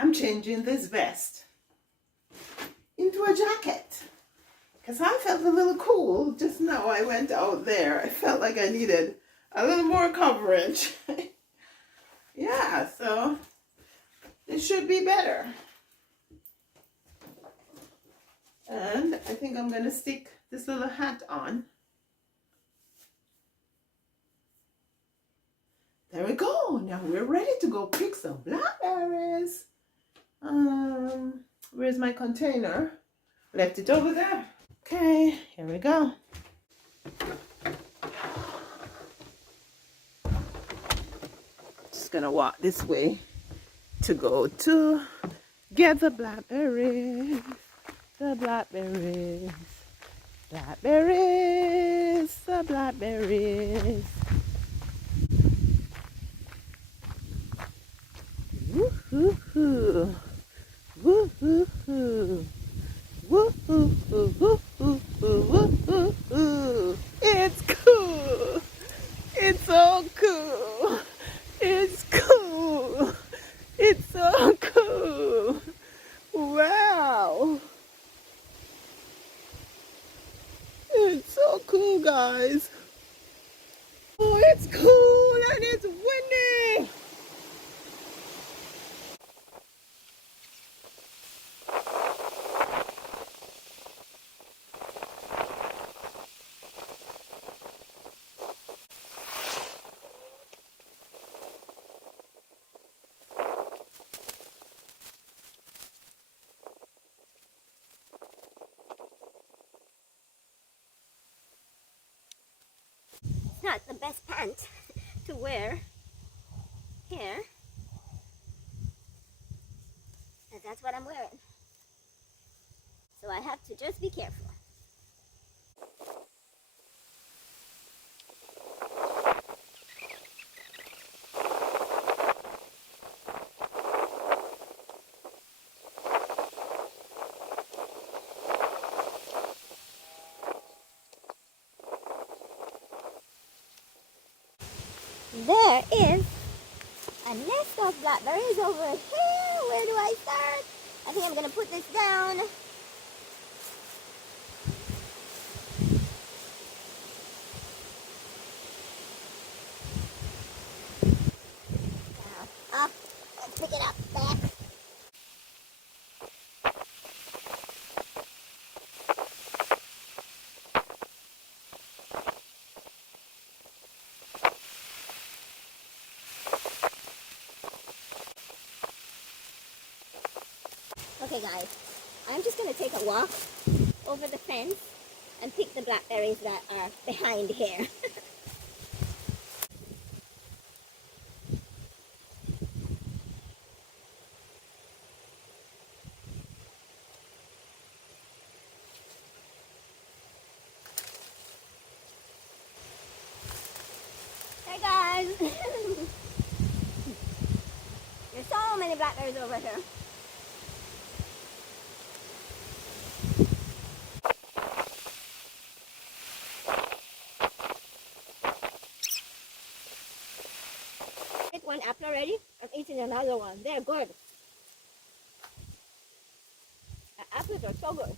I'm changing this vest into a jacket because I felt a little cool just now. I went out there. I felt like I needed a little more coverage. Yeah, so this should be better. And I think I'm going to stick this little hat on. There we go. Now we're ready to go pick some blackberries. Where's my container? Left it over there. Okay, here we go. Just gonna walk this way to go to get the blackberries. The blackberries. Blackberries. The blackberries. Woo-hoo-hoo. Woo-hoo-hoo. Woo-hoo-hoo. Woo-hoo-hoo. Woo-hoo-hoo. It's cool. It's so cool. It's cool. It's so cool. Wow. It's so cool, guys. Oh, it's cool and it's windy. It's not the best pants to wear here, and that's what I'm wearing. So I have to just be careful. There is a nest of blackberries over here. Where do I start? I think I'm going to put this down. Up. Let's pick it up. Back. Okay guys, I'm just going to take a walk over the fence and pick the blackberries that are behind here. Hey guys! There's so many blackberries over here. Take one apple already. I'm eating another one. They're good. The apples are so good.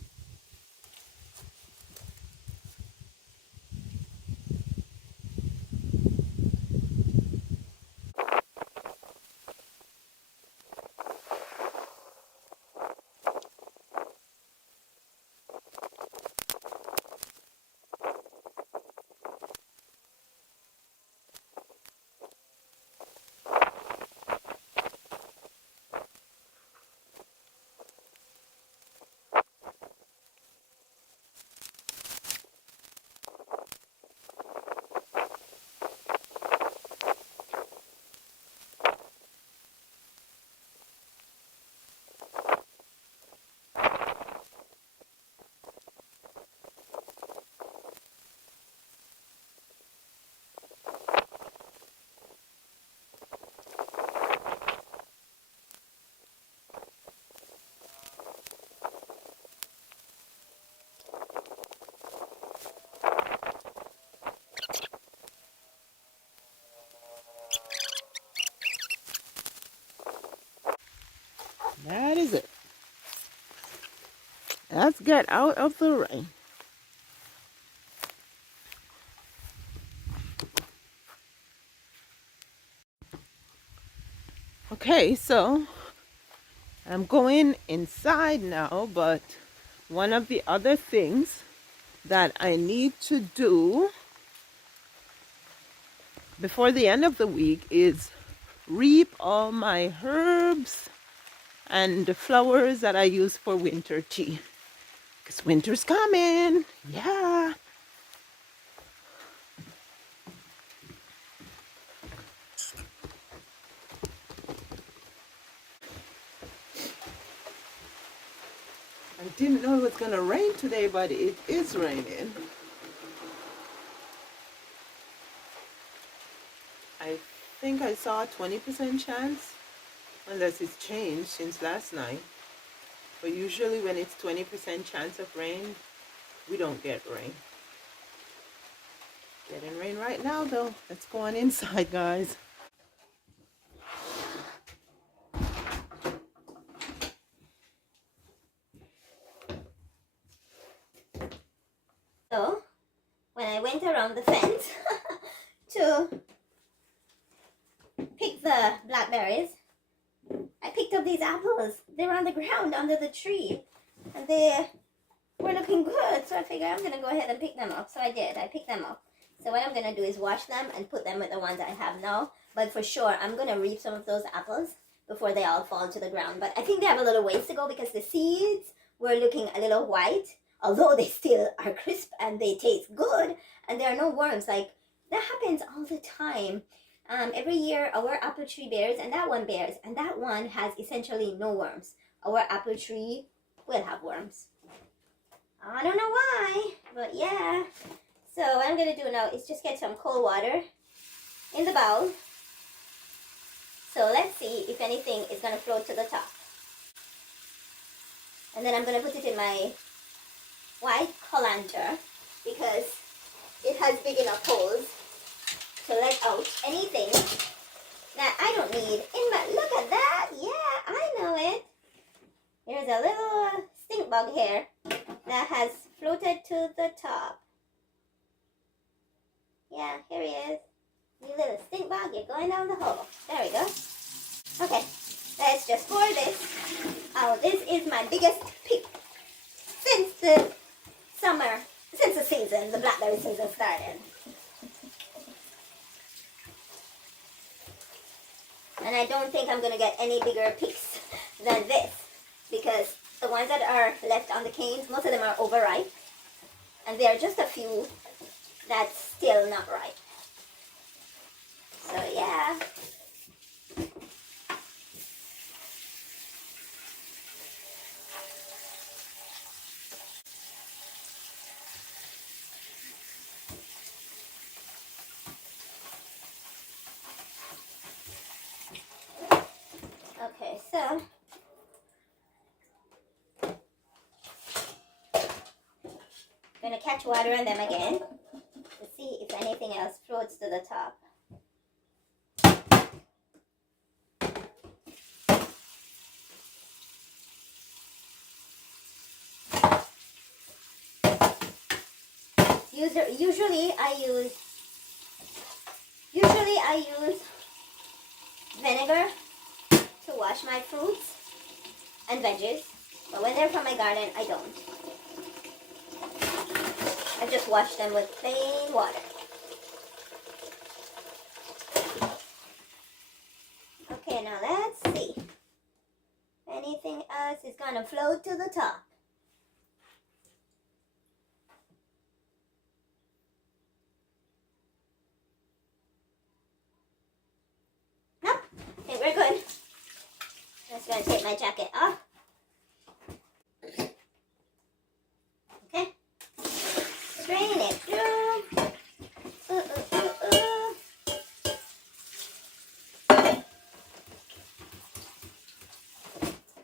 That is it. Let's get out of the rain. Okay, so I'm going inside now, but one of the other things that I need to do before the end of the week is reap all my herbs and the flowers that I use for winter tea. Because winter's coming. Yeah. I didn't know it was going to rain today, but it is raining. I think I saw a 20% chance, unless it's changed since last night. But usually when it's 20% chance of rain, we don't get rain. Getting rain right now though. Let's go on inside, guys. So, when I went around the fence to pick the blackberries, I picked up these apples. They were on the ground under the tree, and they were looking good. So I figured I'm going to go ahead and pick them up. So I did. I picked them up. So what I'm going to do is wash them and put them with the ones I have now. But for sure, I'm going to reap some of those apples before they all fall to the ground. But I think they have a little ways to go because the seeds were looking a little white, although they still are crisp and they taste good and there are no worms. Like, that happens all the time. Every year our apple tree bears and that one bears, and that one has essentially no worms. Our apple tree will have worms. I don't know why, but yeah. So what I'm going to do now is just get some cold water in the bowl. So let's see if anything is going to float to the top. And then I'm going to put it in my white colander because it has big enough holes to let out anything that I don't need in my... Look at that! Yeah, I know it. There's a little stink bug here that has floated to the top. Yeah, here he is. You little stink bug, you're going down the hole. There we go. Okay, let's just pour this. Oh, this is my biggest pick since the summer, since the season, the blackberry season started. And I don't think I'm going to get any bigger picks than this, because the ones that are left on the canes, most of them are overripe. And there are just a few that's still not ripe. So yeah. Okay, so I'm going to catch water on them again to see if anything else floats to the top. Usually I use vinegar to wash my fruits and veggies, but when they're from my garden, I don't. I just wash them with plain water. Okay, now let's see. Anything else is gonna float to the top. Nope, I think we're good. I'm just gonna take my jacket off. Okay, strain it through.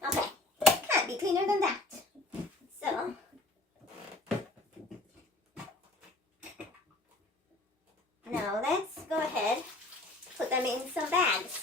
Okay, can't be cleaner than that. So, now let's go ahead, put them in some bags.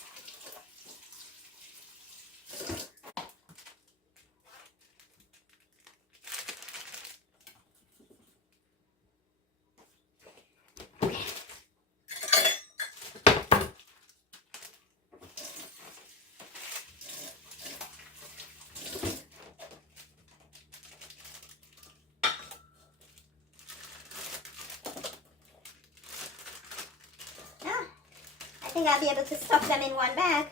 think I'll be able to stuff them in one bag.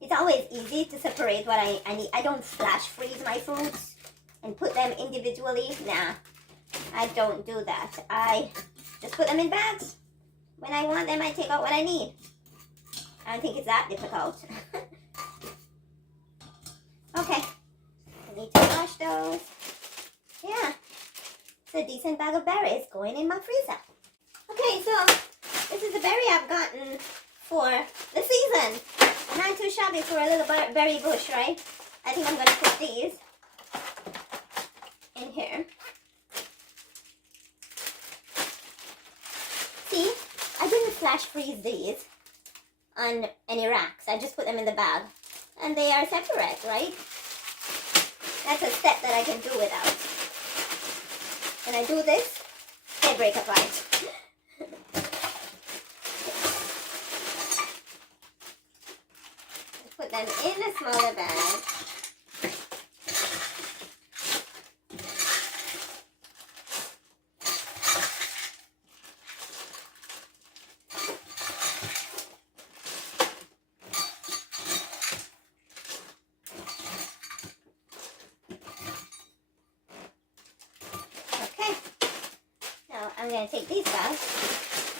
It's always easy to separate what I need. I don't flash freeze my fruits and put them individually. Nah, I don't do that. I just put them in bags. When I want them, I take out what I need. I don't think it's that difficult. Okay, I need to wash those. Yeah, it's a decent bag of berries going in my freezer. Okay, so this is the berry I've gotten for the season. Not too shabby for a little berry bush, right? I think I'm going to put these in here. See, I didn't flash freeze these on any racks. I just put them in the bag. And they are separate, right? That's a step that I can do without. When I do this, they break apart. Put them in a smaller bag. Okay. Now I'm going to take these bags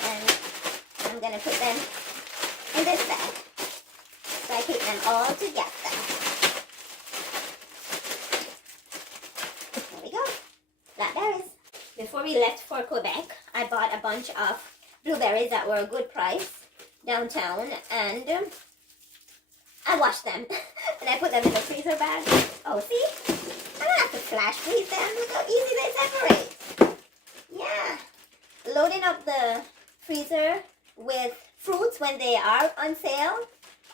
and I'm going to put them in this bag. So I keep them all together. There we go. Blackberries. Before we left for Quebec, I bought a bunch of blueberries that were a good price downtown, and I washed them. And I put them in the freezer bag. Oh, see? I don't have to flash freeze them. Look how easy they separate. Yeah. Loading up the freezer with fruits when they are on sale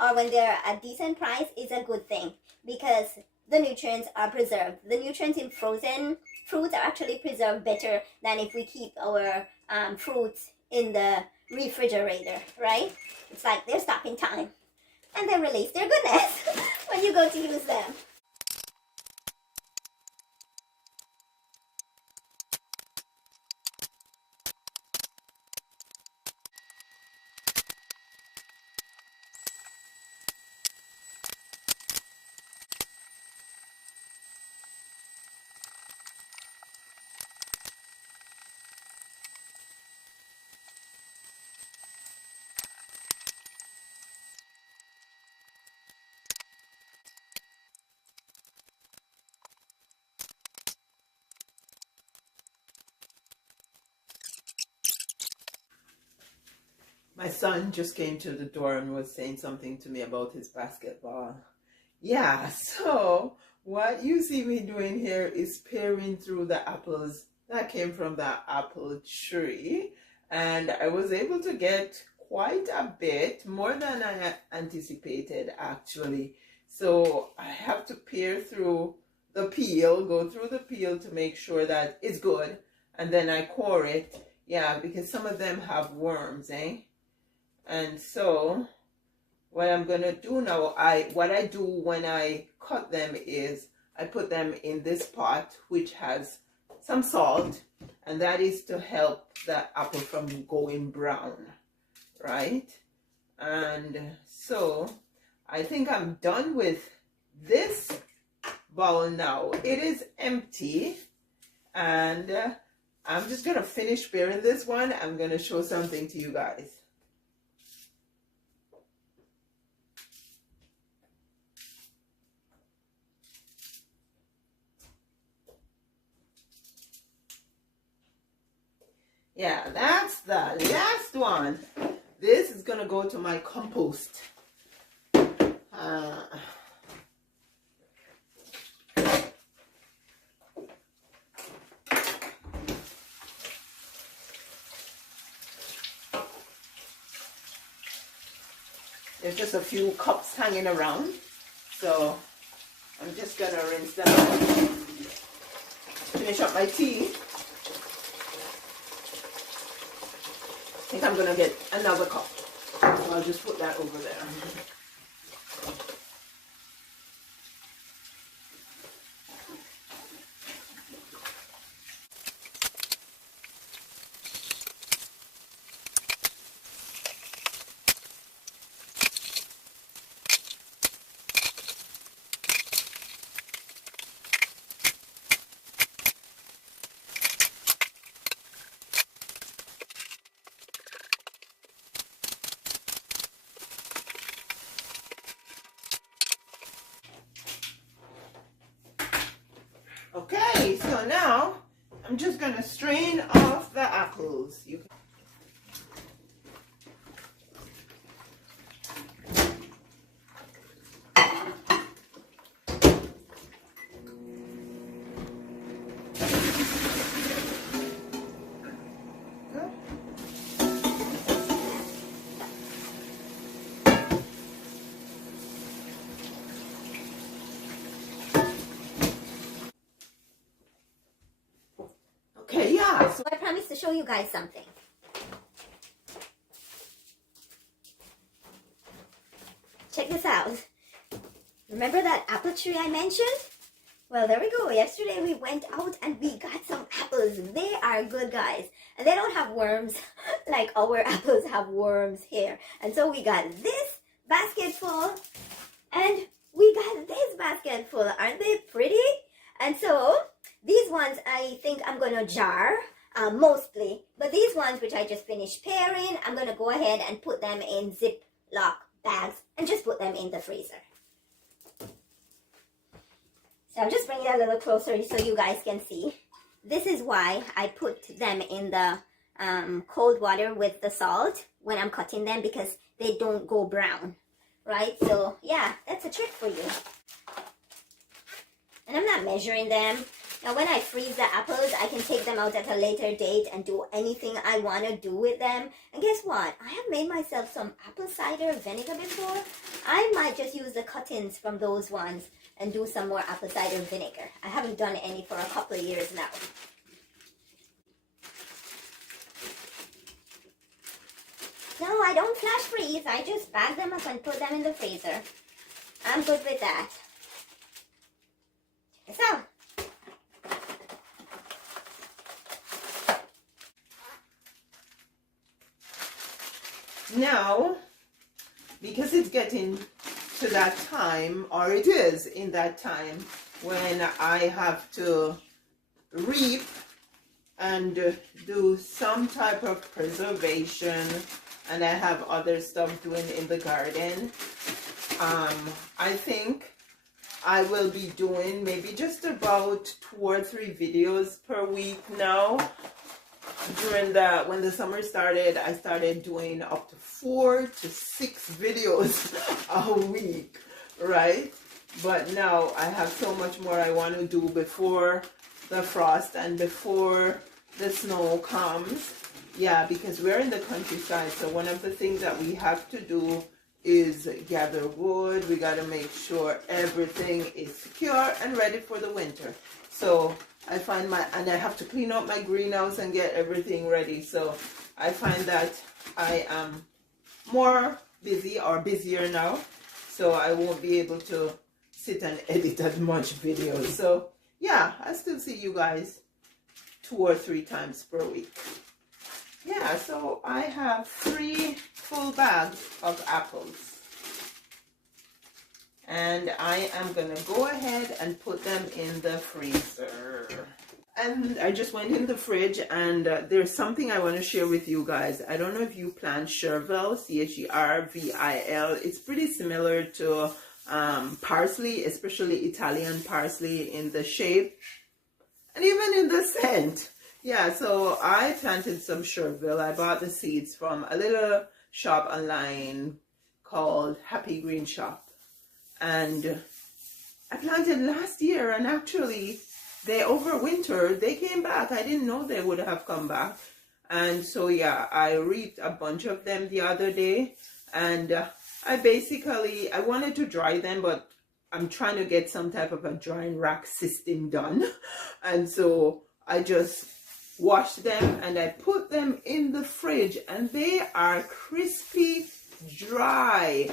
or when they're at a decent price is a good thing, because the nutrients are preserved. The nutrients in frozen fruits are actually preserved better than if we keep our fruits in the refrigerator, right? It's like they're stopping time and they release their goodness when you go to use them. My son just came to the door and was saying something to me about his basketball. Yeah, so what you see me doing here is peering through the apples that came from the apple tree. And I was able to get quite a bit, more than I anticipated actually. So I have to peer through the peel, go through the peel to make sure that it's good. And then I core it. Yeah, because some of them have worms, eh? And so what I'm gonna do now, what I do when I cut them is I put them in this pot which has some salt, and that is to help the apple from going brown, right? And so I think I'm done with this bowl now. It is empty, and I'm just gonna finish peeling this one. I'm gonna show something to you guys. Yeah, that's the last one. This is gonna go to my compost. There's just a few cups hanging around, so I'm just gonna rinse them out. Finish up my tea. I think I'm gonna get another cup, so I'll just put that over there. I'm just gonna strain off the apples. Okay, yeah. So I promised to show you guys something. Check this out. Remember that apple tree I mentioned? Well, there we go. Yesterday we went out and we got some apples. They are good, guys. And they don't have worms like our apples have worms here. And so we got this basket full and we got this basket full. Aren't they pretty? And so these ones I think I'm going to jar mostly. But these ones which I just finished paring, I'm going to go ahead and put them in Ziploc bags and just put them in the freezer. So I'm just bringing it a little closer so you guys can see. This is why I put them in the cold water with the salt when I'm cutting them, because they don't go brown, right? So yeah, that's a trick for you. And I'm not measuring them. Now when I freeze the apples, I can take them out at a later date and do anything I want to do with them. And guess what? I have made myself some apple cider vinegar before. I might just use the cuttings from those ones and do some more apple cider vinegar. I haven't done any for a couple of years now. No, I don't flash freeze. I just bag them up and put them in the freezer. I'm good with that. Check this out. Now, because it's getting to that time, or it is in that time, when I have to reap and do some type of preservation, and I have other stuff doing in the garden, I think I will be doing maybe just about 2 or 3 videos per week now. When the summer started, I started doing up to 4 to 6 videos a week, right? But now I have so much more I want to do before the frost and before the snow comes. Yeah, because we're in the countryside, so one of the things that we have to do is gather wood. We got to make sure everything is secure and ready for the winter. So I find and I have to clean up my greenhouse and get everything ready. So I find that I am more busy or busier now. So I won't be able to sit and edit as much videos. So yeah, I still see you guys 2 or 3 times per week. Yeah, so I have 3 full bags of apples. And I am going to go ahead and put them in the freezer. And I just went in the fridge, and there's something I want to share with you guys. I don't know if you plant chervil, Chervil. It's pretty similar to parsley, especially Italian parsley, in the shape and even in the scent. Yeah, so I planted some chervil. I bought the seeds from a little shop online called Happy Green Shop. And I planted last year, and actually they overwintered. They came back. I didn't know they would have come back. And so yeah, I reaped a bunch of them the other day, and I wanted to dry them, but I'm trying to get some type of a drying rack system done. And so I just washed them and I put them in the fridge, and they are crispy dry.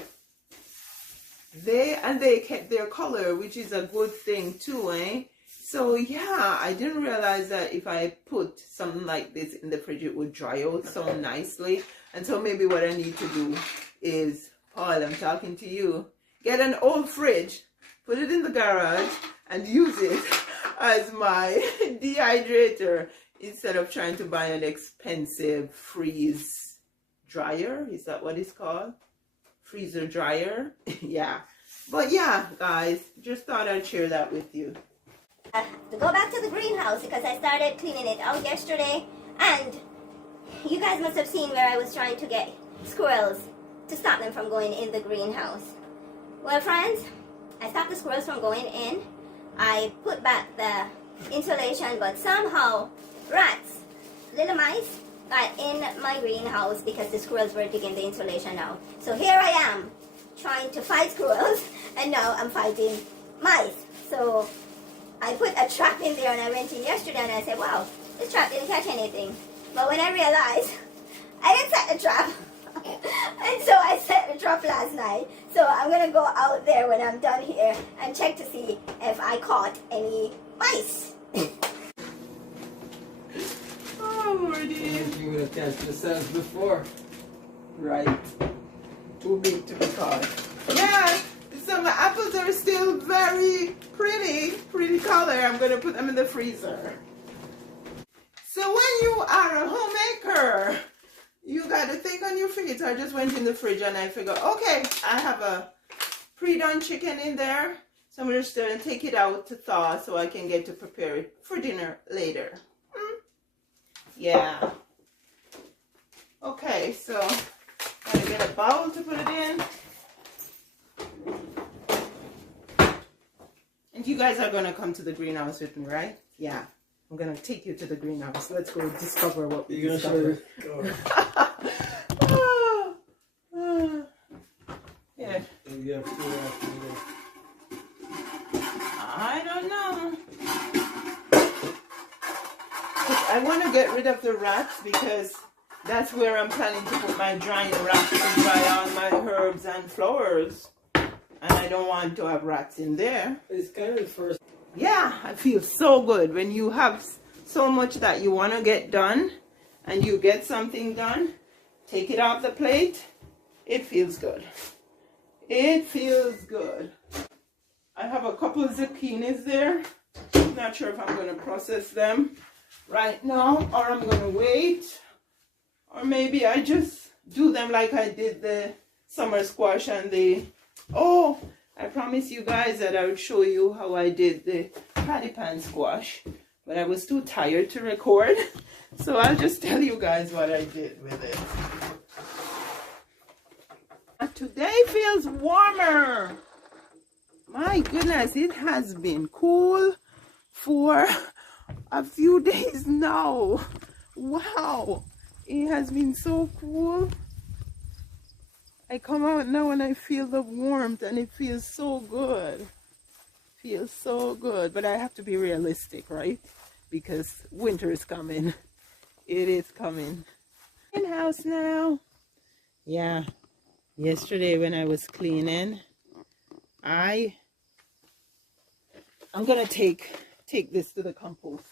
They kept their color, which is a good thing too, eh? So yeah, I didn't realize that if I put something like this in the fridge, it would dry out so nicely. And so maybe what I need to do is, Paul, I'm talking to you, get an old fridge, put it in the garage, and use it as my dehydrator instead of trying to buy an expensive freeze dryer. Is that what it's called? Freezer dryer. Yeah. But yeah, guys, just thought I'd share that with you. To go back to the greenhouse because I started cleaning it out yesterday, and you guys must have seen where I was trying to get squirrels to stop them from going in the greenhouse. Well, friends, I stopped the squirrels from going in. I put back the insulation, but somehow rats, little mice, got in my greenhouse because the squirrels were digging the insulation out. So here I am trying to fight squirrels, and now I'm fighting mice. So I put a trap in there, and I went in yesterday and I said, wow, this trap didn't catch anything. But when I realized I didn't set the trap, and so I set the trap last night. So I'm going to go out there when I'm done here and check to see if I caught any mice. Oh, Lordy. You would have catched the sense before. Right. Too big to be caught. Yeah, some of the apples are still very pretty color. I'm going to put them in the freezer. So when you are a homemaker, you got to think on your feet. I just went in the fridge and I figured, okay, I have a pre-done chicken in there. So I'm just going to take it out to thaw so I can get to prepare it for dinner later. Yeah. Okay, so gotta get a bowl to put it in. And you guys are gonna come to the greenhouse with me, right? Yeah. I'm gonna take you to the greenhouse. Let's go discover what we discovered. Yeah. I don't know. I want to get rid of the rats because that's where I'm planning to put my drying racks to dry all my herbs and flowers. And I don't want to have rats in there. It's kind of the first. Yeah, I feel so good when you have so much that you want to get done and you get something done. Take it off the plate. It feels good. It feels good. I have a couple of zucchinis there. Not sure if I'm going to process them right now or I'm going to wait. Or maybe I just do them like I did the summer squash and the... Oh, I promised you guys that I would show you how I did the patty pan squash. But I was too tired to record. So I'll just tell you guys what I did with it. Today feels warmer. My goodness, it has been cool for a few days now. Wow, it has been so cool. I come out now and I feel the warmth and it feels so good. Feels so good, but I have to be realistic, right? Because winter is coming. It is coming. In house now. Yeah. Yesterday when I was cleaning, I'm gonna take this to the compost.